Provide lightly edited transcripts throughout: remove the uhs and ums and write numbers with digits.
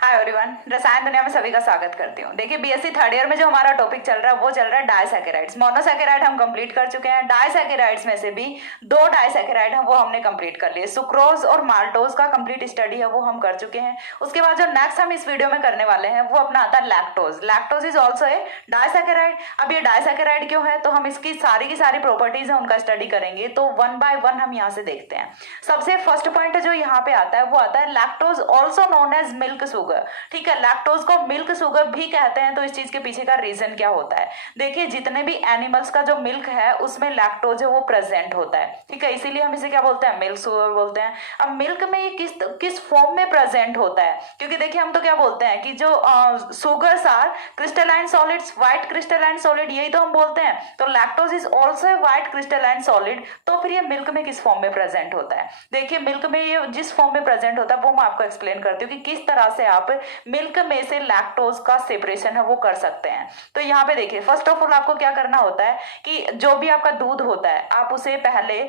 Hi everyone, रसायन दुनिया में सभी का स्वागत करती हूँ। देखिए बीएससी थर्ड ईयर में जो हमारा टॉपिक चल रहा है वो चल रहा है डाइसैकेराइड्स। मोनोसैकेराइड हम कंप्लीट कर चुके हैं। डाइसैकेराइड्स में से भी दो डाइसैकेराइड हैं वो हमने कंप्लीट कर लिए। सुक्रोज और माल्टोज का कंप्लीट स्टडी है वो हम कर चुके हैं। उसके बाद जो नेक्स्ट हम इस वीडियो में करने वाले हैं वो अपना आता है lactose. Lactose is also a disaccharide. अब ये डाइसैकेराइड क्यों है तो हम इसकी सारी की सारी प्रॉपर्टीज है उनका स्टडी करेंगे। तो वन बाय वन हम यहाँ से देखते हैं। सबसे फर्स्ट पॉइंट जो यहाँ पे आता है वो आता है lactose also known as milk sugar. ठीक है, लैक्टोज को मिल्क शुगर भी कहते हैं। तो इस चीज के पीछे का रीजन क्या होता है, देखिए जितने भी एनिमल्स का जो मिल्क है उसमें लैक्टोज है वो प्रेजेंट होता है। ठीक है, इसीलिए हम इसे क्या बोलते हैं, मिल्क शुगर बोलते हैं। अब मिल्क में ये किस किस फॉर्म में प्रेजेंट होता है, क्योंकि देखिए हम तो क्या बोलते हैं कि जो sugars are crystalline solids, white crystalline solid, यही तो हम बोलते हैं। तो lactose is also white crystalline solid. तो फिर ये मिल्क में किस फॉर्म में प्रेजेंट होता है, देखिए मिल्क में ये जिस फॉर्म में प्रेजेंट होता है वो मैं आपको एक्सप्लेन करती हूँ कि किस तरह से आप मिल्क में से लैक्टोज का सेपरेशन है वो कर सकते हैं। तो यहाँ पे देखिए फर्स्ट ऑफ ऑल आपको क्या करना होता है कि जो भी आपका दूध होता है आप उसे पहले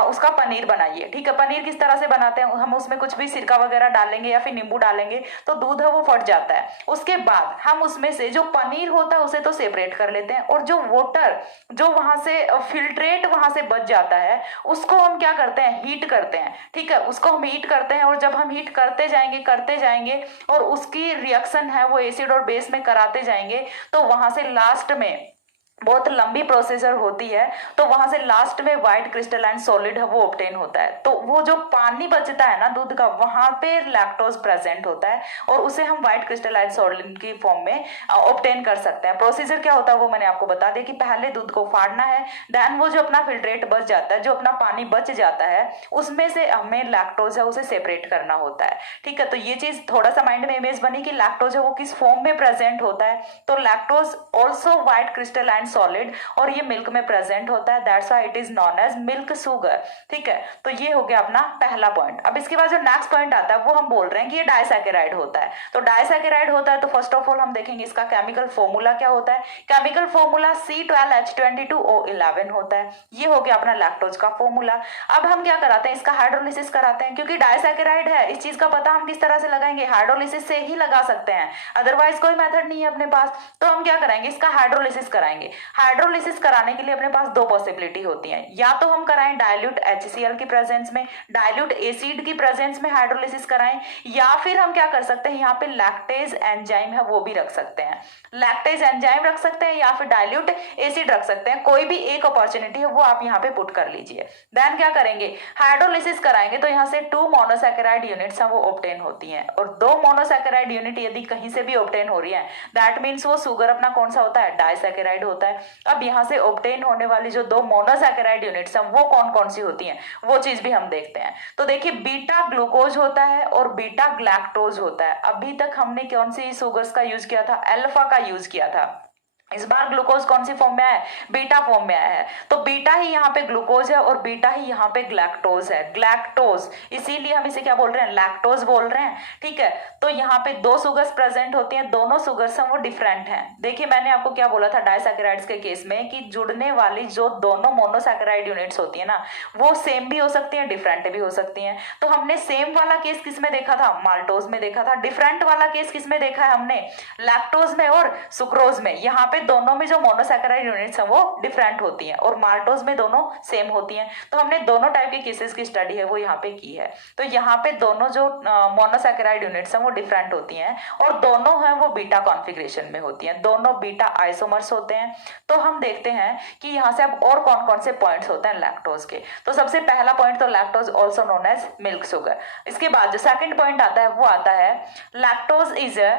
उसका पनीर बनाइए। ठीक है, पनीर किस तरह से बनाते हैं, हम उसमें कुछ भी सिरका वगैरह डालेंगे या फिर नींबू डालेंगे तो दूध है वो फट जाता है। उसके बाद हम उसमें से जो पनीर होता है उसे तो सेपरेट कर लेते हैं और जो वाटर जो वहां से फिल्ट्रेट वहां से बच जाता है उसको हम क्या करते हैं, हीट करते हैं। ठीक है, उसको हम हीट करते हैं और जब हम हीट करते जाएंगे और उसकी रिएक्शन है वो एसिड और बेस में कराते जाएंगे तो वहां से लास्ट में बहुत लंबी प्रोसीजर होती है। तो वहां से लास्ट में व्हाइट क्रिस्टलाइन सॉलिड है वो ऑब्टेन होता है। तो वो जो पानी बचता है ना दूध का, वहां पे लैक्टोज प्रेजेंट होता है और उसे हम व्हाइट क्रिस्टलाइन सॉलिड की फॉर्म में ऑब्टेन कर सकते हैं। प्रोसीजर क्या होता है वो मैंने आपको बता दिया कि पहले दूध को फाड़ना है, देन वो जो अपना फिल्ट्रेट बच जाता है, जो अपना पानी बच जाता है उसमें से हमें लैक्टोज है उसे सेपरेट करना होता है। ठीक है, तो ये चीज थोड़ा सा माइंड में इमेज बनी कि लैक्टोज है वो किस फॉर्म में प्रेजेंट होता है। तो lactose also white crystalline solid और ये मिल्क में प्रेजेंट होता है, that's why it is known as milk sugar. ठीक है, तो ये हो गया अपना पहला पॉइंट। अब इसके बाद जो नेक्स्ट पॉइंट आता है वो हम बोल रहे हैं कि ये डाइसैकेराइड होता है। तो डाइसैकेराइड होता है तो फर्स्ट ऑफ ऑल हम देखेंगे इसका केमिकल फॉर्मूला क्या होता है। केमिकल फॉर्मूला C12H22O11 होता है। ये हो गया अपना लैक्टोज का फॉर्मूला। अब हम क्या कराते हैं, इसका हाइड्रोलिसिस कराते हैं, क्योंकि डाइसैकेराइड है इस चीज का पता हम किस तरह से लगाएंगे, हाइड्रोलिसिस से ही लगा सकते हैं, अदरवाइज कोई मेथड नहीं है अपने पास। तो हम क्या कराएंगे, इसका हाइड्रोलिसिस कराएंगे। हाइड्रोलिसिस कराने के लिए अपने पास दो पॉसिबिलिटी होती है, या तो हम कराएं डाइल्यूट HCl की प्रेजेंस में, डाइल्यूट एसिड की प्रेजेंस में हाइड्रोलिसिस कराएं, या फिर हम क्या कर सकते हैं यहाँ पे लैक्टेज एंजाइम है वो भी रख सकते हैं। लैक्टेज एंजाइम रख सकते हैं या फिर डाइल्यूट एसिड रख सकते हैं, कोई भी एक अपॉर्चुनिटी है वो आप यहाँ पे पुट कर लीजिए। देन क्या करेंगे, हाइड्रोलिसिस कराएंगे तो यहाँ से 2 मोनोसैकेराइड यूनिट्स हैं वो ऑब्टेन होती हैं, और 2 मोनोसैकेराइड यूनिट यदि कहीं से भी ऑब्टेन हो रही है दैट मीन्स वो शुगर अपना कौन सा होता है, डाइसैकेराइड होता है। अब यहाँ से ऑब्टेन होने वाली जो 2 मोनोसैकेराइड यूनिट्स हैं वो कौन कौन सी होती हैं वो चीज भी हम देखते हैं। तो देखिए बीटा ग्लूकोज होता है और बीटा ग्लैक्टोज होता है। अभी तक हमने कौन सी शुगर्स का यूज किया था, अल्फा का यूज किया था। इस बार ग्लूकोज कौन सी फॉर्म में आया है, बीटा फॉर्म में आया है। तो बीटा ही यहाँ पे ग्लूकोज है और बीटा ही यहाँ पे ग्लैक्टोज है, ग्लैक्टोज, इसीलिए हम इसे क्या बोल रहे हैं, लैक्टोज बोल रहे हैं। ठीक है, तो यहाँ पे 2 शुगर्स प्रेजेंट होती हैं, दोनों शुगर्स हैं वो डिफरेंट हैं। देखिए मैंने आपको क्या बोला था डाइसैकेराइड्स के केस में कि जुड़ने वाली जो दोनों मोनोसैकेराइड यूनिट्स होती है ना वो सेम भी हो सकती है, डिफरेंट भी हो सकती है। तो हमने सेम वाला केस किस में देखा था, माल्टोज में देखा था। डिफरेंट वाला केस किस में देखा है हमने, लैक्टोज में और सुक्रोज में। यहाँ दोनों में जो मोनोसैकेराइड यूनिट्स हैं वो डिफरेंट होती हैं और माल्टोज में दोनों सेम होती हैं। तो हमने दोनों टाइप के केसेस की स्टडी है वो यहाँ पे की है। तो यहाँ पे दोनों जो मोनोसैकेराइड यूनिट्स हैं वो डिफरेंट होती हैं और दोनों हैं वो बीटा कॉन्फ़िगरेशन में होती हैं, दोनों बीटा आइसोमर्स होते हैं। तो हम देखते हैं कि यहाँ से अब और कौन कौन से पॉइंट्स होते हैं लैक्टोज के। तो सबसे पहला पॉइंट तो lactose also known as milk sugar. इसके बाद जो सेकेंड पॉइंट आता है वो आता है lactose is a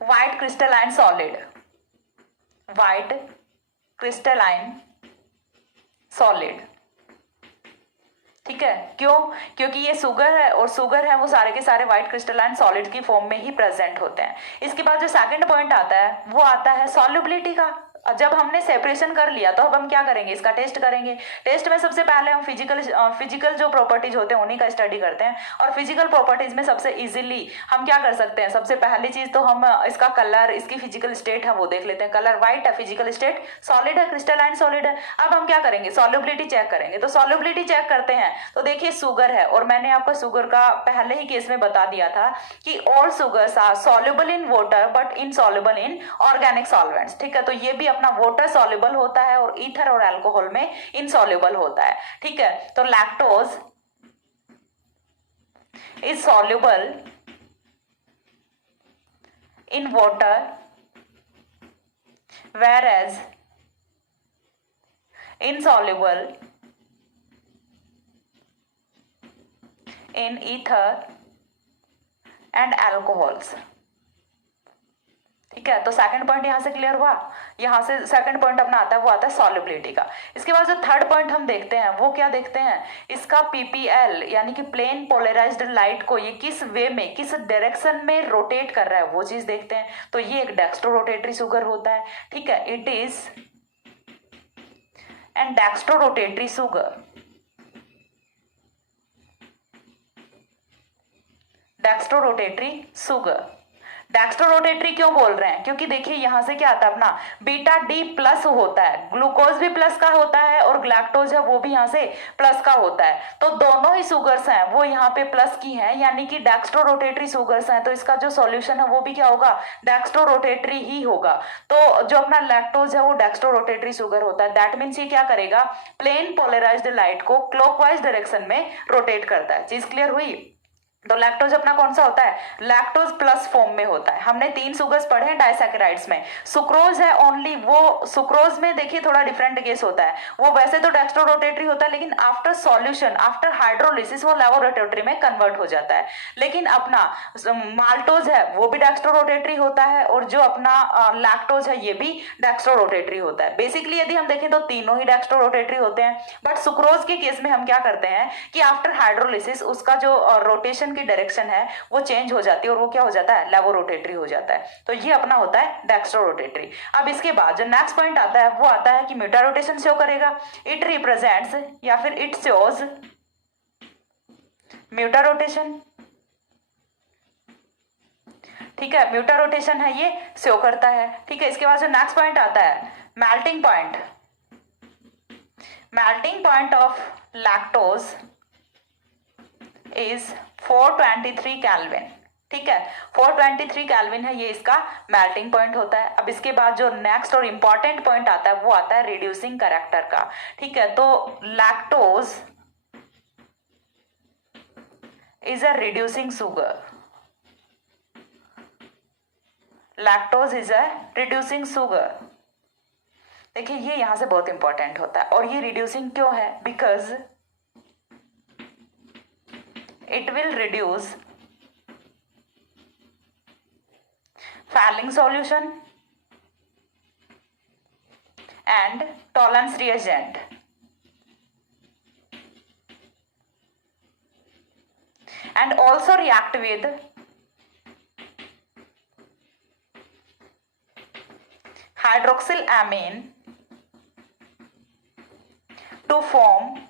white crystalline solid, white crystalline solid। ठीक है, क्यों, क्योंकि ये शुगर है और शुगर है वो सारे के सारे व्हाइट क्रिस्टलाइन सॉलिड की फॉर्म में ही प्रेजेंट होते हैं। इसके बाद जो सेकंड पॉइंट आता है वो आता है सॉल्युबिलिटी का। जब हमने सेपरेशन कर लिया तो अब हम क्या करेंगे, इसका टेस्ट करेंगे। टेस्ट में सबसे पहले हम फिजिकल जो प्रॉपर्टीज होते हैं उन्हीं का स्टडी करते हैं। और फिजिकल प्रॉपर्टीज में सबसे इजीली हम क्या कर सकते हैं, सबसे पहली चीज तो हम इसका कलर, इसकी फिजिकल स्टेट है वो देख लेते हैं। कलर व्हाइट है, फिजिकल स्टेट सॉलिड है, क्रिस्टलाइन सॉलिड है। अब हम क्या करेंगे, सॉल्युबिलिटी चेक करेंगे। तो सॉल्युबिलिटी चेक करते हैं तो देखिए शुगर है, और मैंने आपको शुगर का पहले ही केस में बता दिया था कि all sugars are soluble in water but insoluble in organic solvents. ठीक है, तो ये भी अपना वाटर सॉल्युबल होता है और ईथर और अल्कोहल में इनसॉल्युबल होता है। ठीक है, तो lactose is soluble in water whereas insoluble in ether and alcohols। ठीक है, तो सेकंड पॉइंट यहां से क्लियर हुआ। यहां से सेकंड पॉइंट अपना आता है, वो आता है सॉल्युबिलिटी का। इसके बाद जो थर्ड पॉइंट हम देखते हैं वो क्या देखते हैं, इसका पीपीएल यानी कि प्लेन पोलराइज्ड लाइट को ये किस वे में, किस डायरेक्शन में रोटेट कर रहा है वो चीज देखते हैं। तो ये एक डेक्स्ट्रो रोटेटरी शुगर होता है। ठीक है, it is and dextro rotatory sugar, dextro rotatory sugar. Dextro rotatory क्यों बोल रहे हैं, क्योंकि देखिए यहां से क्या आता है अपना बीटा डी प्लस होता है, ग्लूकोज भी प्लस का होता है और ग्लैक्टोज है वो भी यहां से प्लस का होता है। तो दोनों ही शुगर्स हैं वो यहाँ पे प्लस की हैं, यानी कि डेक्स्ट्रो रोटेटरी शुगर्स हैं। तो इसका जो सॉल्यूशन है वो भी क्या होगा, डेक्स्ट्रो रोटेटरी ही होगा। तो जो अपना लैक्टोज है वो डेक्स्ट्रो रोटेटरी शुगर होता है। दैट मीन्स ये क्या करेगा, प्लेन पोलराइज्ड लाइट को क्लॉकवाइज डायरेक्शन में रोटेट करता है। चीज क्लियर हुई। तो लैक्टोज अपना कौन सा होता है, लैक्टोज प्लस फॉर्म में होता है। हमने 3 शुगर्स पढ़े हैं डाइसैकेराइड्स में। सुक्रोज है ओनली, वो सुक्रोज में देखिए थोड़ा डिफरेंट केस होता है। वो वैसे तो डेक्स्ट्रो रोटेटरी होता है, लेकिन आफ्टर सॉल्यूशन, आफ्टर हाइड्रोलिसिस वो लेवो रोटेटरी में कन्वर्ट हो जाता है। लेकिन अपना माल्टोज है वो भी डेक्स्ट्रो रोटेटरी होता है, और जो अपना लैक्टोज है ये भी डेक्स्ट्रो रोटेटरी होता है। बेसिकली यदि हम देखें तो तीनों ही डेक्स्ट्रो रोटेटरी होते हैं। बट सुक्रोज के केस में हम क्या करते हैं कि आफ्टर हाइड्रोलिसिस उसका जो रोटेशन की डायरेक्शन है वो चेंज हो जाती है और वो क्या हो जाता है, लेवो रोटेटरी हो जाता है। तो ये अपना होता है डेक्स्ट्रो रोटेटरी। अब इसके बाद जो नेक्स्ट पॉइंट आता है वो आता है कि म्यूटा रोटेशन शो करेगा। इट रिप्रेजेंट्स या फिर इट शोज म्यूटा रोटेशन। ठीक है, म्यूटा रोटेशन है ये शो करता है। ठीक है, इसके बाद जो नेक्स्ट पॉइंट आता है melting point. Melting point of lactose is 423 kelvin. ठीक है, 423 केल्विन है ये इसका मेल्टिंग पॉइंट होता है। अब इसके बाद जो नेक्स्ट और इंपॉर्टेंट पॉइंट आता है वो आता है रिड्यूसिंग कैरेक्टर का। ठीक है, तो lactose is a reducing sugar. Lactose is a reducing sugar. देखिए ये यहां से बहुत इंपॉर्टेंट होता है। और ये रिड्यूसिंग क्यों है, because it will reduce Fehling solution and Tollens reagent, and also react with hydroxylamine to form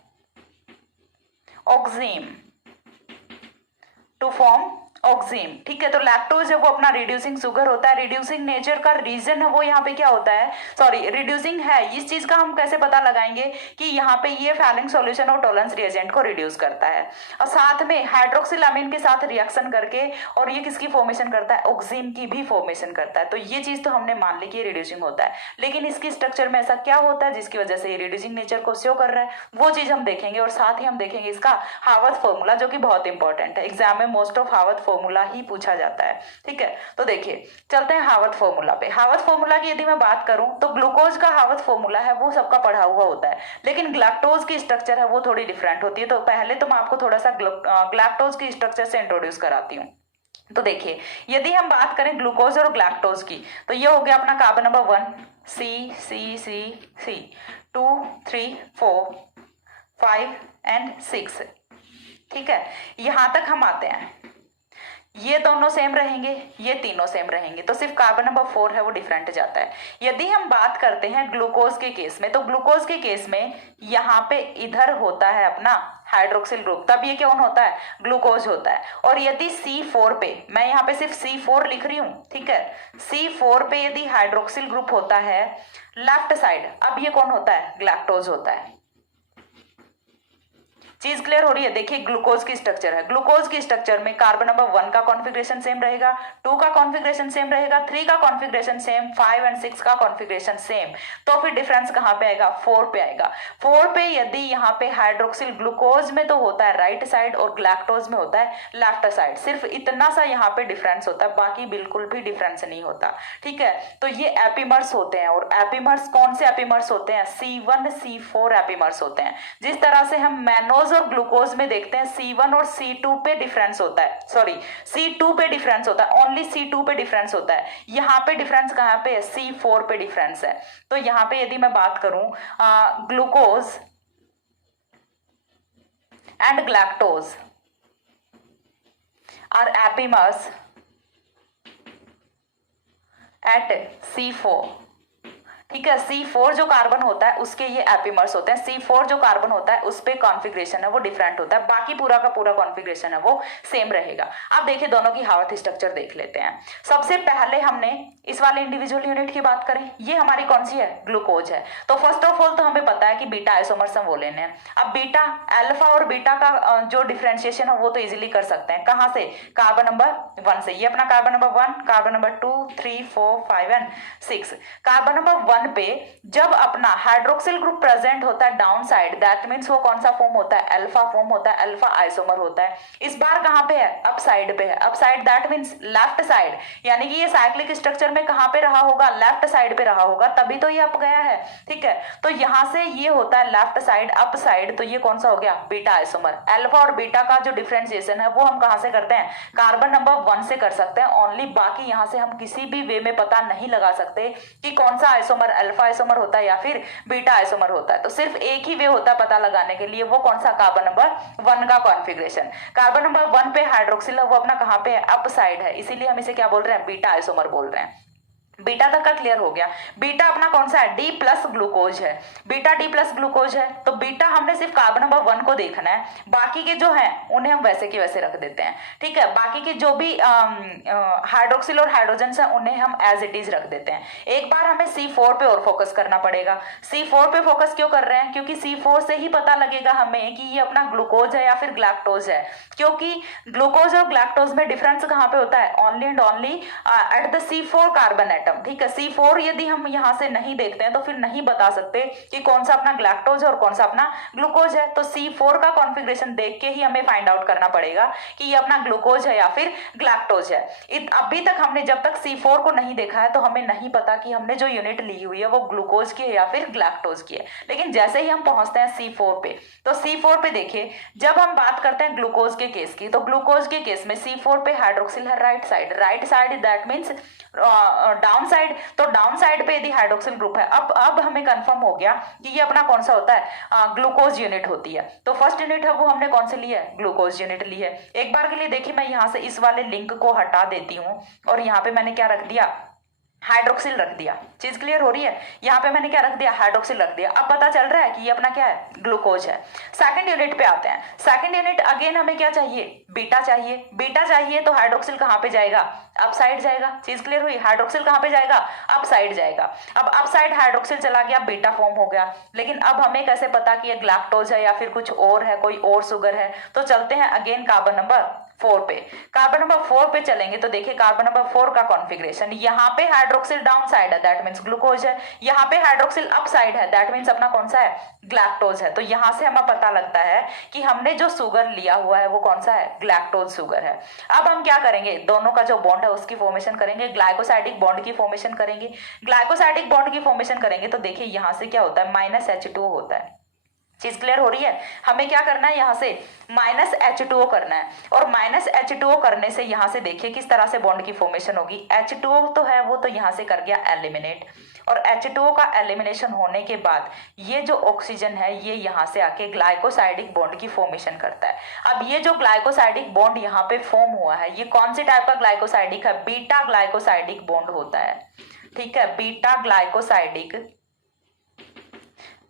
oxime, to form ऑक्सीम। ठीक है, तो लैक्टोज है वो अपना रिड्यूसिंग शुगर होता है। रिड्यूसिंग नेचर का रीजन है वो यहाँ पे क्या होता है, सॉरी रिड्यूसिंग है। इस चीज का हम कैसे पता लगाएंगे कि यहाँ पे ये फैलिंग सॉल्यूशन और टोलेंस रिएजेंट को रिड्यूस करता है, और साथ में हाइड्रोक्सिलामीन के साथ रिएक्शन करके, और ये किसकी फॉर्मेशन करता है, ऑक्सीम की भी फॉर्मेशन करता है। तो ये चीज तो हमने मान ली कि ये रिड्यूसिंग होता है, लेकिन इसकी स्ट्रक्चर में ऐसा क्या होता है जिसकी वजह से ये रिड्यूसिंग नेचर को शो कर रहा है, वो चीज हम देखेंगे। और साथ ही हम देखेंगे इसका हावर्थ फॉर्मूला, जो कि बहुत इंपॉर्टेंट है। एग्जाम में मोस्ट ऑफ हावर्थ फॉर्मूला ही पूछा जाता है। ठीक है, तो देखिए चलते हैं हावर्थ फॉर्मूला पे। हावर्थ फॉर्मूला की यदि मैं बात करूं तो ग्लूकोज का हावर्थ फॉर्मूला है वो सबका पढ़ा हुआ होता है, लेकिन ग्लैक्टोज की स्ट्रक्चर है वो थोड़ी डिफरेंट होती है। तो पहले तो मैं आपको थोड़ा सा ग्लैक्टोज की स्ट्रक्चर से इंट्रोड्यूस कराती हूँ। तो देखिए यदि हम बात करें ग्लूकोज और ग्लैक्टोज की, तो ये हो गया अपना कार्बन नंबर 1 C 2 3 4 5 एंड 6। ठीक है, यहां तक हम आते हैं। ये दोनों सेम रहेंगे, ये तीनों सेम रहेंगे, तो सिर्फ कार्बन नंबर 4 है वो डिफरेंट जाता है। यदि हम बात करते हैं ग्लूकोज के केस में, तो ग्लूकोज के केस में यहाँ पे इधर होता है अपना हाइड्रोक्सिल ग्रुप, तब ये कौन होता है, ग्लूकोज होता है। और यदि C4 पे, मैं यहाँ पे सिर्फ C4 लिख रही हूँ, ठीक है, C4 पे यदि हाइड्रोक्सिल ग्रुप होता है लेफ्ट साइड, अब ये कौन होता है, ग्लैक्टोज होता है। चीज क्लियर हो रही है। देखिए ग्लूकोज की स्ट्रक्चर है, ग्लूकोज की स्ट्रक्चर में कार्बन नंबर 1 का कॉन्फ़िगरेशन सेम रहेगा, 2 का कॉन्फ़िगरेशन सेम रहेगा, 3 का कॉन्फ़िगरेशन सेम, 5 एंड 6 का कॉन्फ़िगरेशन सेम। तो फिर डिफरेंस कहां पे आएगा, 4 पे आएगा। 4 पे यदि यहाँ पे हाइड्रोक्सिल ग्लूकोज में तो होता है राइट साइड और ग्लैक्टोज में होता है लेफ्ट साइड, सिर्फ इतना सा यहाँ पे डिफरेंस होता है, बाकी बिल्कुल भी डिफरेंस नहीं होता, ठीक है। तो ये एपीमर्स होते हैं, और एपीमर्स कौन से एपीमर्स होते हैं, C1 C4 एपीमर्स होते हैं। जिस तरह से हम मैनोज और ग्लूकोज में देखते हैं C1 और C2 पे डिफरेंस होता है, सॉरी C2 पे डिफरेंस होता है, ओनली C2 पे डिफरेंस होता है। यहाँ पे डिफरेंस कहाँ पे है, C4 पे डिफरेंस है। तो यहाँ पे यदि मैं बात करूं glucose and galactose are epimers at C4, ठीक है। C4 जो कार्बन होता है उसके ये एपीमर्स होते हैं, C4 जो कार्बन होता है उस पे कॉन्फ़िगरेशन है वो डिफरेंट होता है, बाकी पूरा का पूरा कॉन्फ़िगरेशन है वो सेम रहेगा। अब देखिए दोनों की हार्थ स्ट्रक्चर देख लेते हैं। सबसे पहले हमने इस वाले इंडिविजुअल यूनिट की बात करें, ये हमारी कौन सी है, ग्लूकोज है। तो फर्स्ट ऑफ ऑल तो हमें पता है कि बीटा आइसोमर्स हम वो लेने हैं। अब बीटा, अल्फा और बीटा का जो डिफरेंशिएशन है वो तो इजिली कर सकते हैं, कहां से, कार्बन नंबर 1 से। ये अपना carbon number 1, carbon number 2, 3, 4, 5 and 6। Carbon number 1 पे जब अपना हाइड्रोक्सिल ग्रुप प्रेजेंट होता है डाउन साइड, दैट मींस वो कौन सा फॉर्म होता है, अल्फा फॉर्म होता है, अल्फा आइसोमर होता है। इस बार कहां पे है, अप साइड पे है। Up side that means left side, यानी कि ये साइक्लिक स्ट्रक्चर में कहां पे रहा होगा, लेफ्ट साइड पे रहा होगा, तभी तो ये अप गया है, ठीक है। तो यहां से ये होता है लेफ्ट साइड, अप साइड, तो ये कौन सा हो गया, बीटा आइसोमर। अल्फा और बीटा का जो डिफरेंशिएशन है वो हम कहां से करते हैं, कार्बन नंबर 1 से कर सकते हैं ओनली। बाकी यहां से हम किसी भी वे में पता नहीं लगा सकते कि कौन सा आइसोमर अल्फा आइसोमर होता है या फिर बीटा आइसोमर होता है। तो सिर्फ एक ही वे होता है पता लगाने के लिए, वो कौन सा, कार्बन नंबर 1 का कॉन्फ़िगरेशन। कार्बन नंबर 1 पे हाइड्रोक्सिल है वो अपना कहां पे है, अप साइड है, इसीलिए हम इसे क्या बोल रहे हैं, बीटा आइसोमर बोल रहे हैं। बीटा तक का क्लियर हो गया। बीटा अपना कौन सा है, डी प्लस ग्लूकोज है। बीटा डी प्लस ग्लूकोज है, तो बीटा हमने सिर्फ कार्बन नंबर 1 को देखना है, बाकी के जो है उन्हें हम वैसे की वैसे रख देते हैं, ठीक है। बाकी के जो भी हाइड्रोक्सिल और हाइड्रोजन है उन्हें हम एज इट इज रख देते हैं। एक बार हमें C4 पे और फोकस करना पड़ेगा। C4 पे फोकस क्यों कर रहे हैं, क्योंकि C4 से ही पता लगेगा हमें कि ये अपना ग्लूकोज है या फिर ग्लैक्टोज है, क्योंकि ग्लूकोज और ग्लैक्टोज में डिफरेंस कहां पे होता है, only and only at the C4 carbon atom, ठीक है। C4 यदि हम यहां से नहीं देखते हैं तो फिर नहीं बता सकते कि कौन सा अपना ग्लैक्टोज है और कौन सा अपना ग्लूकोज है। तो C4 का कॉन्फ़िगरेशन देख के ही हमें फाइंड आउट करना पड़ेगा कि ये अपना ग्लूकोज है या फिर ग्लैक्टोज है। अभी तक हमने जब तक C4 को नहीं देखा है तो हमें नहीं पता कि हमने जो यूनिट ली हुई है वो ग्लूकोज की है या फिर ग्लैक्टोज की है। लेकिन जैसे ही हम पहुंचते हैं C4 पे, तो C4 पे देखिए जब हम बात करते हैं ग्लूकोज के केस की, तो ग्लूकोज के केस में C4 पे हाइड्रोक्सिल है right side, right side that means down side. तो डाउन साइड पे यदि हाइड्रोक्सिल ग्रुप है, अब हमें कंफर्म हो गया कि ये अपना कौन सा होता है, ग्लूकोज यूनिट होती है। तो फर्स्ट यूनिट है वो हमने कौन सी ली है, ग्लूकोज यूनिट ली है। एक बार के लिए देखिए मैं यहाँ से इस वाले लिंक को हटा देती हूँ और यहाँ पे मैंने क्या रख दिया, हाइड्रोक्सिल रख दिया। चीज क्लियर हो रही है, यहाँ पे मैंने क्या रख दिया, हाइड्रोक्सिल रख दिया। अब पता चल रहा है कि ये अपना क्या है, ग्लूकोज है। सेकंड यूनिट पे आते हैं। सेकंड यूनिट अगेन हमें क्या चाहिए, बीटा चाहिए। बीटा चाहिए तो हाइड्रोक्सिल कहाँ पे जाएगा, अप साइड जाएगा। चीज क्लियर हुई, हाइड्रोक्सिल कहाँ पे जाएगा, अप साइड जाएगा। अब अप साइड हाइड्रोक्सिल चला गया, बीटा फॉर्म हो गया। लेकिन अब हमें कैसे पता कि ये ग्लैक्टोज है या फिर कुछ और है, कोई और शुगर है। तो चलते हैं अगेन कार्बन नंबर 4 पे। कार्बन नंबर 4 पे चलेंगे तो देखिए कार्बन नंबर 4 का कॉन्फ़िगरेशन, यहाँ पे हाइड्रोक्सिल डाउन साइड है दैट मींस ग्लूकोज है, यहाँ पे हाइड्रोक्सिल अप साइड है दैट मींस अपना कौन सा है, ग्लैक्टोज है। तो यहाँ से हमें पता लगता है कि हमने जो शुगर लिया हुआ है वो कौन सा है, ग्लैक्टोज शुगर है। अब हम क्या करेंगे, दोनों का जो बॉन्ड है उसकी फॉर्मेशन करेंगे, ग्लाइकोसाइडिक बॉन्ड की फॉर्मेशन करेंगे। ग्लाइकोसाइडिक बॉन्ड की फॉर्मेशन करेंगे तो देखिए यहाँ से क्या होता है, -H2 होता है। चीज क्लियर हो रही है। हमें क्या करना है, यहाँ से -H2O करना है, और -H2O करने से यहाँ से देखिए किस तरह से बॉन्ड की फॉर्मेशन होगी। H2O तो है वो तो यहाँ से कर गया एलिमिनेट, और H2O का एलिमिनेशन होने के बाद ये जो ऑक्सीजन है ये यहाँ से आके ग्लाइकोसाइडिक बॉन्ड की फॉर्मेशन करता है। अब ये जो ग्लाइकोसाइडिक बॉन्ड यहाँ पे फॉर्म हुआ है ये कौन सी टाइप का ग्लाइकोसाइडिक है, बीटा ग्लाइकोसाइडिक बॉन्ड होता है। ठीक है, बीटा ग्लाइकोसाइडिक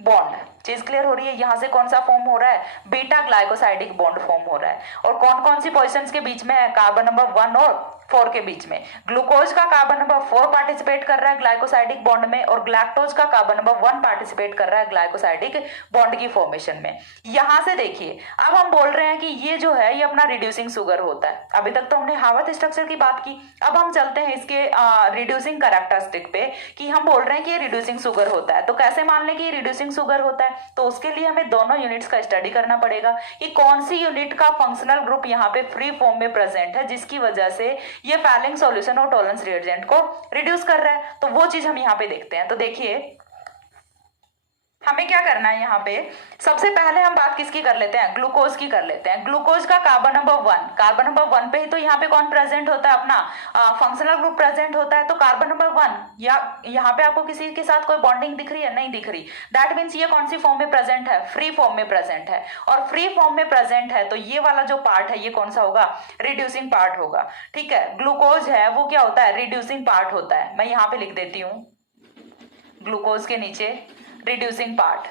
बॉन्ड। चीज क्लियर हो रही है। यहां से कौन सा फॉर्म हो रहा है, बीटा ग्लाइकोसाइडिक बॉन्ड फॉर्म हो रहा है। और कौन कौन सी पोजीशंस के बीच में है, कार्बन नंबर 1 और 4 के बीच में। ग्लूकोज का कार्बन नंबर 4 पार्टिसिपेट कर रहा है ग्लाइकोसाइडिक बॉन्ड में, और ग्लैक्टोज का कार्बन नंबर 1 पार्टिसिपेट कर रहा है ग्लाइकोसाइडिक बॉन्ड की फॉर्मेशन में। यहां से देखिए अब हम बोल रहे हैं कि ये जो है ये अपना रिड्यूसिंग शुगर होता है। अभी तक तो हमने हार्वर्थ स्ट्रक्चर की बात की, अब हम चलते हैं इसके रिड्यूसिंग कैरेक्टरिस्टिक पे कि हम बोल रहे हैं कि ये रिड्यूसिंग शुगर होता है। तो कैसे मान लें कि ये रिड्यूसिंग शुगर होता है, तो उसके लिए हमें दोनों यूनिट्स का स्टडी करना पड़ेगा कि कौन सी यूनिट का फंक्शनल ग्रुप यहाँ पे फ्री फॉर्म में प्रेजेंट है जिसकी वजह से ये फैलिंग सॉल्यूशन और टॉलरेंस रिएजेंट को रिड्यूस कर रहा है। तो वो चीज हम यहाँ पे देखते हैं। तो देखिए हमें क्या करना है, यहाँ पे सबसे पहले हम बात किसकी कर लेते हैं, ग्लूकोज की कर लेते हैं। ग्लूकोज का कार्बन नंबर 1, कार्बन नंबर 1 पे ही तो यहाँ पे कौन प्रेजेंट होता है, अपना फंक्शनल ग्रुप प्रेजेंट होता है। तो कार्बन नंबर 1 या यहाँ पे आपको किसी के साथ कोई बॉन्डिंग दिख रही है, नहीं दिख रही। दैट मीन्स ये कौन सी फॉर्म में प्रेजेंट है, फ्री फॉर्म में प्रेजेंट है। और फ्री फॉर्म में प्रेजेंट है तो ये वाला जो पार्ट है ये कौन सा होगा, रिड्यूसिंग पार्ट होगा। ठीक है, ग्लूकोज है वो क्या होता है, रिड्यूसिंग पार्ट होता है। मैं यहाँ पे लिख देती हूँ ग्लूकोज के नीचे रिड्यूसिंग पार्ट।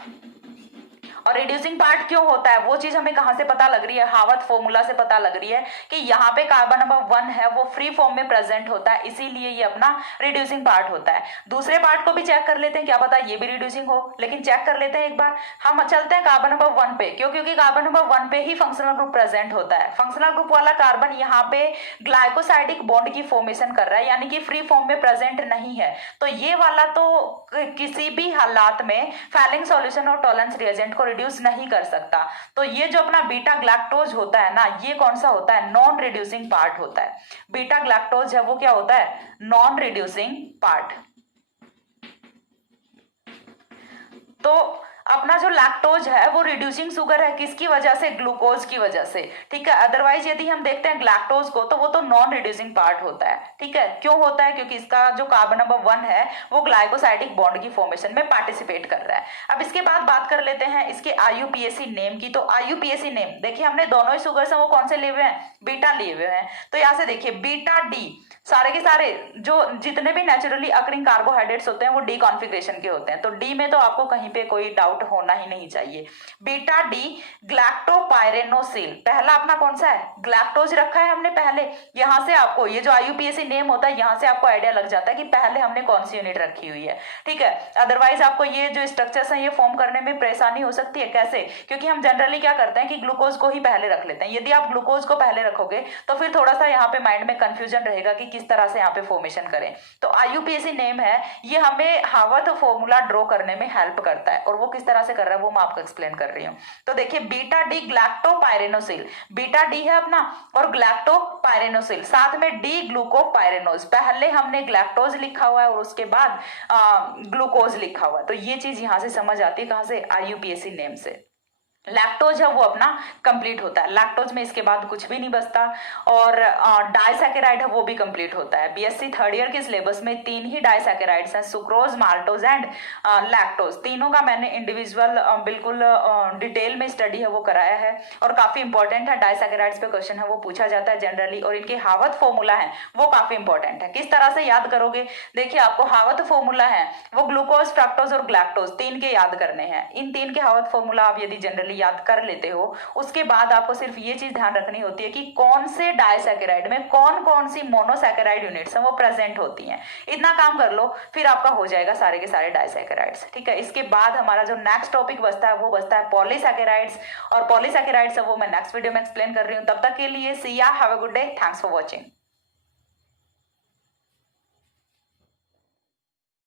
और रिड्यूसिंग पार्ट क्यों होता है वो चीज हमें कहां से पता लग रही है, हार्वर्थ फॉर्मूला से पता लग रही है कि यहाँ पे कार्बन नंबर 1 है वो फ्री फॉर्म में प्रेजेंट होता है, इसीलिए ये अपना रिड्यूसिंग पार्ट होता है। दूसरे पार्ट को भी चेक कर लेते हैं, क्या पता ये भी रिड्यूसिंग हो, लेकिन चेक कर लेते हैं एक बार। हम चलते हैं कार्बन नंबर 1 पे, क्यों, क्योंकि कार्बन नंबर 1 पे ही फंक्शनल ग्रुप प्रेजेंट होता है। फंक्शनल ग्रुप वाला कार्बन यहाँ पे ग्लाइकोसाइडिक बॉन्ड की फॉर्मेशन कर रहा है, यानी कि फ्री फॉर्म में प्रेजेंट नहीं है। तो ये वाला तो किसी भी हालात में फैलिंग सॉल्यूशन और टॉलरेंस रिएजेंट को रिड्यूस नहीं कर सकता। तो ये जो अपना बीटा ग्लैक्टोज होता है ना, ये कौन सा होता है, नॉन रिड्यूसिंग पार्ट होता है। बीटा ग्लैक्टोज है वो क्या होता है, नॉन रिड्यूसिंग पार्ट। तो अपना जो लैक्टोज है वो रिड्यूसिंग शुगर है, किसकी वजह से, ग्लूकोज की वजह से। ठीक है, अदरवाइज यदि हम देखते हैं ग्लैक्टोज को तो वो तो नॉन रिड्यूसिंग पार्ट होता है। ठीक है, क्यों होता है, क्योंकि इसका जो कार्बन नंबर 1 है वो ग्लाइकोसाइडिक बॉन्ड की फॉर्मेशन में पार्टिसिपेट कर रहा है। अब इसके बाद बात कर लेते हैं इसके IUPAC नेम की। तो IUPAC नेम देखिए, हमने दोनों ही शुगर से वो कौन से लिए हुए हैं, बीटा लिए हुए हैं। तो यहाँ से देखिए बीटा डी, सारे के सारे जो जितने भी नेचुरली अकरिंग कार्बोहाइड्रेट्स होते हैं वो डी कॉन्फ़िगरेशन के होते हैं। तो डी में तो आपको कहीं पे कोई डाउट होना ही नहीं चाहिए। बीटा डी ग्लैक्टोपाइरेनोसिल, पहला अपना कौन सा है, ग्लैक्टोज रखा है हमने पहले। यहां से आपको ये जो IUPAC नेम होता है यहां से आपको आइडिया लग जाता है कि पहले हमने कौन सी यूनिट रखी हुई है। ठीक है, अदरवाइज आपको ये जो स्ट्रक्चर्स हैं ये फॉर्म करने में परेशानी हो सकती है। कैसे, क्योंकि हम जनरली क्या करते हैं कि ग्लूकोज को ही पहले रख लेते हैं। यदि आप ग्लूकोज को पहले रखोगे तो फिर थोड़ा सा यहाँ पे माइंड में कंफ्यूजन रहेगा कि किस तरह से यहाँ पे फॉर्मेशन करें। तो IUPAC नेम है ये हमें हार्वर्थ फॉर्मूला ड्रॉ करने में हेल्प करता है, और वो किस तरह से कर रहा है वो मैं आपको एक्सप्लेन कर रही हूँ। तो देखिए बीटा डी ग्लैक्टोपाइरेनोसिल, बीटा डी है अपना और ग्लैक्टोपाइरेनोसिल, साथ में डी ग्लूकोपाइरेनोज। पहले हमने ग्लैक्टोज लिखा हुआ है और उसके बाद ग्लूकोज लिखा हुआ है। तो ये चीज यहां से समझ आती है, कहां से, IUPAC नेम से। लैक्टोज है वो अपना कंप्लीट होता है, लैक्टोज में इसके बाद कुछ भी नहीं बचता। और डाइसैकेराइड है वो भी कंप्लीट होता है। BSc थर्ड ईयर के सिलेबस में 3 ही डाइसैकेराइड्स हैं, सुक्रोज, माल्टोज एंड लैक्टोज। तीनों का मैंने इंडिविजुअल बिल्कुल डिटेल में स्टडी है वो कराया है, और काफी इंपॉर्टेंट है। डाइसैकेराइड्स पे क्वेश्चन है वो पूछा जाता है जनरली, और इनके हार्वर्थ फॉर्मूला है वो काफी इंपॉर्टेंट है। किस तरह से याद करोगे, देखिए आपको हार्वर्थ फॉर्मूला है वो ग्लूकोज, फ्रक्टोज और ग्लैक्टोज 3 के याद करने हैं। इन 3 के हार्वर्थ फॉर्मूला आप यदि जनरली याद कर लेते हो, उसके बाद आपको सिर्फ ये चीज ध्यान रखनी होती है कि कौन से डाइसैकेराइड में कौन कौन सी मोनोसैकेराइड यूनिट्स हैं वो प्रेजेंट होती हैं। इतना काम कर लो फिर आपका हो जाएगा सारे के सारे डाइसैकेराइड्स। ठीक है, इसके बाद हमारा जो नेक्स्ट टॉपिक बचता है वो बचता है पॉलीसैकेराइड्स, और पॉलीसैकेराइड्स है वो मैं नेक्स्ट वीडियो में एक्सप्लेन कर रही हूँ। तब तक के लिए सी या, have a good day, thanks for watching.